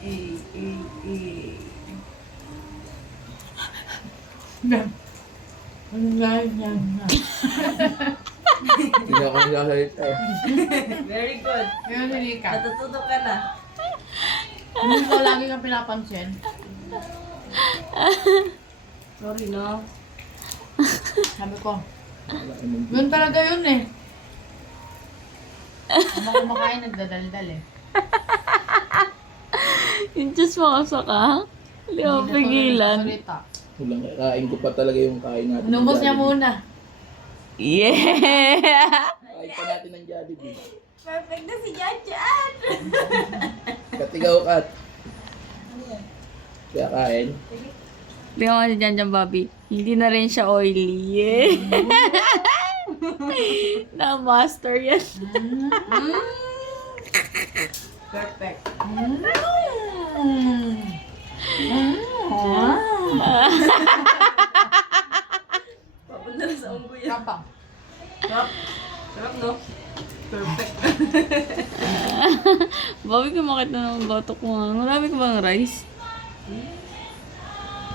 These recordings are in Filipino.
Hindi ako nagsasalita eh. Very good. Kaya hindi ka. Natututo ka na. Hindi ko lagi kang pinapansin. Sorry, no? Sabi ko, yun talaga yun eh. Habang kumakain, nagdadaldal eh. Yung Diyos makasa ka? Hindi ako pigilan. Walang kain ko pa talaga yung kain natin. Inubos niya muna. Yeah! Kain pa natin ng Jollibee. Perfect na si Jachan! Katigaw kat. Kaya kain. Tingnan mo si Janjan Bobby. Hindi na rin siya oily. Yeah! Na-master yan. Perfect. Papunta na sa unggoy yan. Kapang. Sarap. Sarap, no? Perfect. Bobby, kumakit na ng batok mo. Marami ka bang rice?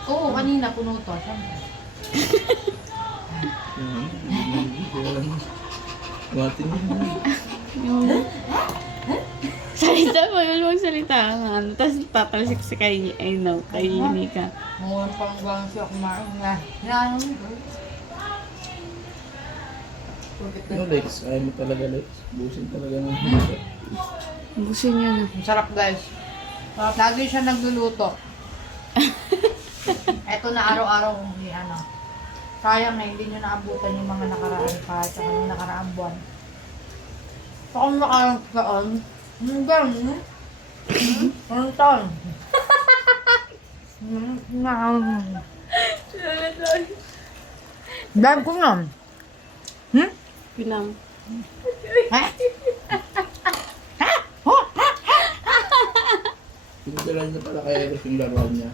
Oo, kanina puno to. Siyempre. Matin Yung... Salita mo, yun magsalita. Ano, tapos tatalsik sa kay, ay no, kay Nika. Mga panggang siya kumain na. Yan. No, Lex. Ayaw mo talaga, Lex. Busin talaga ng busin. Busin niya na. Ang sarap guys. Lagi siya nagluluto. Eto na araw-araw kung hindi ano. Sayang na hindi nyo naabutan yung mga nakaraan pa at saka yung nakaraang buwan. So kung nakaraan kaan, ang gano'n. Anong taon? Dahil ko nga. Pinam. Ha? Pinagalan niya pala kaya Eros yung laruan niya.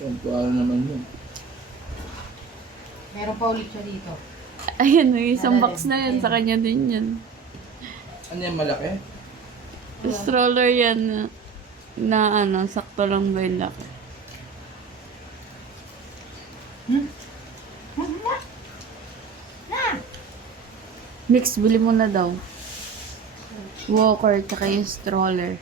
Tuwan naman yun. Meron pa ulit siya dito. Ayan, may isang box na yan. Sa kanya din yan. Ano yan, malaki? Stroller yan na ano, sakto lang ba yung laki. Mix, bili mo na daw. Walker, tsaka yung stroller.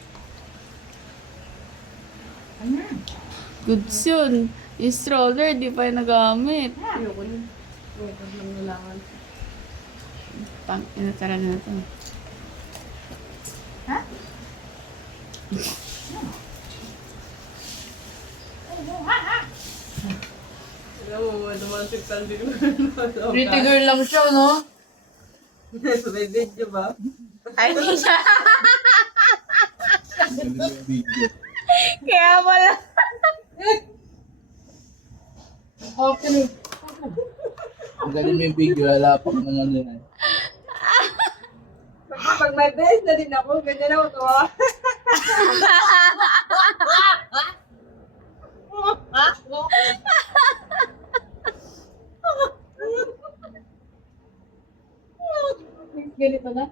Goods yun. Yung stroller, di pa yung nagamit. Ayoko yun. Ayoko lang nalangan. Tang, inatara na ito. Ha? Alam mo, romantic tandig na. Pretty girl lang siya, no? May video ba? Ay, hindi siya. Ano yung video? Kaya pala. Okay. Ang galing mo yung video, lalapak na nga nila. Pag may best na din ako, ganyan ako to ha. Ganito na.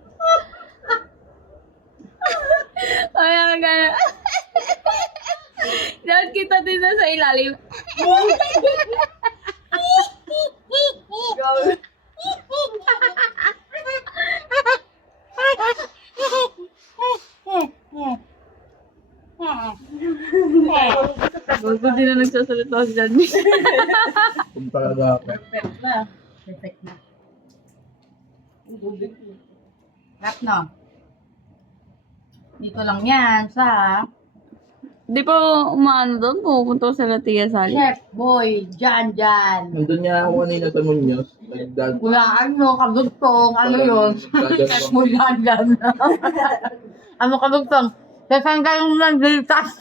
Ay, ang gano'n. Dapat kita din na sa ilalim. Bago din na nagsasalita si Johnny. Kung talaga ako. Perfect na. Perfect na. Rap na. Dito lang yan sa Di pa umaano doon, pupunta ko sa Latia Sali. Chef Boy Jan Jan. Nandun niya ako kanina sa Muñoz. Nagdag. Hulaan nyo, kadugtong, ano yun? Chef Boy Jan Jan. Ano kadugtong? Saan kayong nandilitas?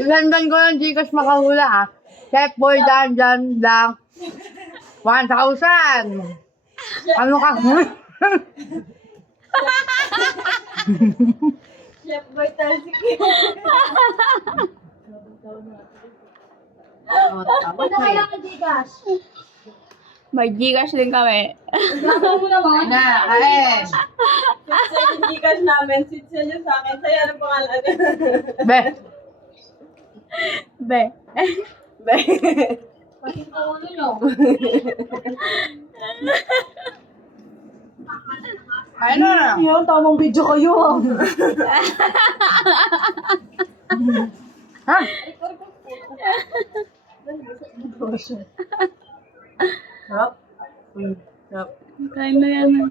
Silandan ko ng Gcash makahula ah. Chef Boy Jan Jan lang. 1,000. Ano ka? Chef Boy Talsik. Ano kailangan Gcash? May Gcash din kami. Na, kain. Since hindi cash namin, since yan yung sa akin, sa'yo ano pangalan? Be. Be. Be. Kain na. Yun, tamang video kayo ah. Ha? Sarap. Sarap. Kain na yan.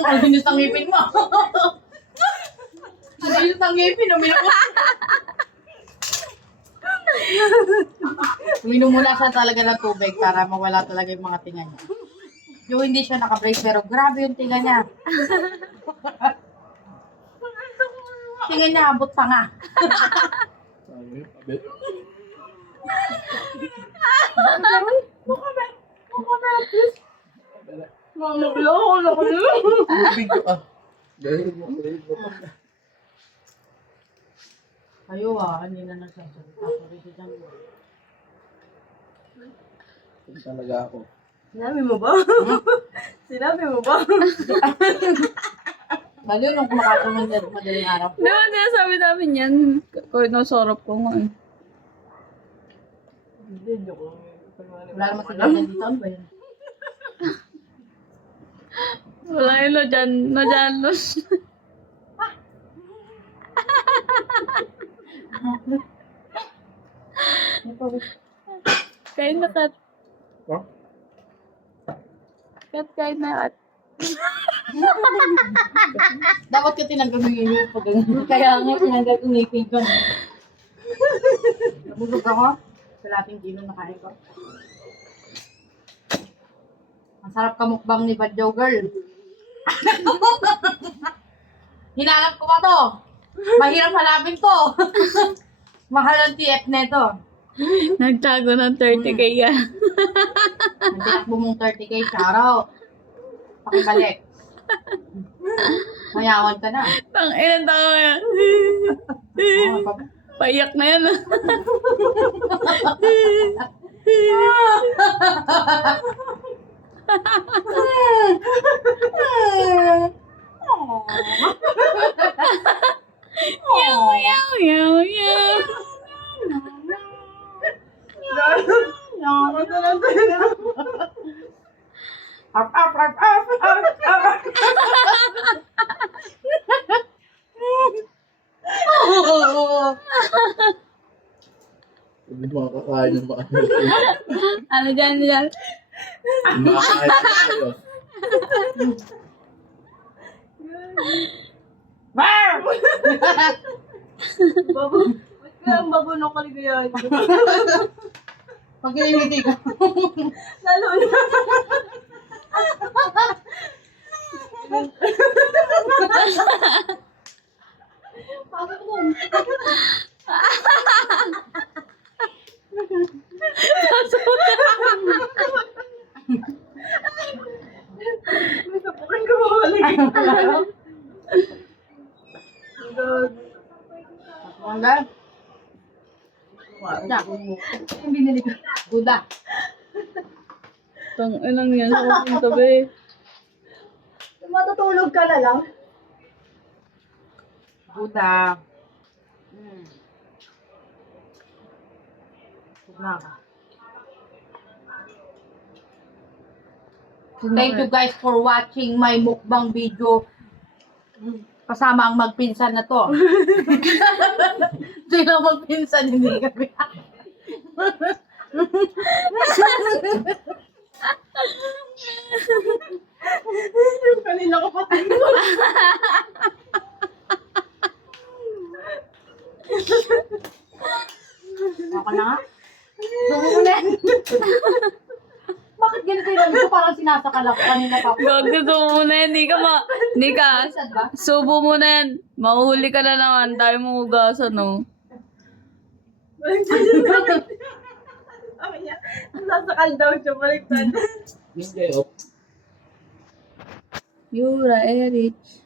Ang linis ng ngipin mo. Ang linis ng ngipin. Uminom muna siya talaga ng tubig para mawala talaga yung mga tinga niya. Yung hindi siya naka-brace pero grabe yung tinga niya. Tinga niya abot pa nga. Sabi, abe. Tubig ko ah. Dahil mo. Kayo hindi na nagsasalita. Sorry si Jan. Ito talaga ako. Sinabi mo ba? Sinabi mo ba? Lalo nung kumakatawan niya madaling araw. Di ba sabi namin yan? Kung nasorop ko nga. Hindi, joke lang. Wala naman si Jan dito. Ano ba yun? Wala yun, no dyan. Kain na, Kat. Ha? Kat, kain na, Kat. Dapat ka tinanggal yung ngipin pag kaya nga tinanggal yung ngipin ko. Nabulog ako. Kalating kilo na kain ko. Ang sarap kamukbang ni Badyaw Girl. Hinanap ko pa to. Mahirap hanapin to. Mahal ang TF neto. Nagtago ng 30K yan. Nagtinakbo mong 30K sa araw. Pakibalik. Mayawan ka na. Tang ilan tao yan. Paiyak na yan. Yaw, yaw, yaw, yaw. Arf, arf, arf, arf, arf, arf. Hindi makakain ng mga Ano dyan, dyan? makakain ng ayos. Bar! Babo. Ba't kaya ang babo ng kaligayahan? Pag kinimiti ka. Lalo na. May sapukin ka mawalik. Mangga? Wala. Yung binili ko. Guda. Tang inang yan. Sa kapong tabi. Matutulog ka na lang. Guda. Na. Thank you guys for watching my mukbang video. Kasama ang magpinsan na to. Sila magpinsan, hindi kami. Yung kanina ko pati. Ako na nga. Bakit ganito yung lamig ko? Parang sinasakal ako kanina pa. Gusto mo muna yan. Hindi ka. Saan ba? Subo mo na yan. Mahuhuli ka na naman. Tayo mo hugasan, no? Sabi niya, nasasakal daw siya, baliktad. Hindi kayo. Yura, Erich.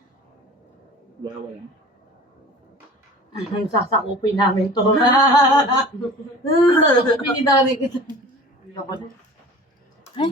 Bawal. Sasakupin namin to. Pinidari kita. Ayoko na. Ay,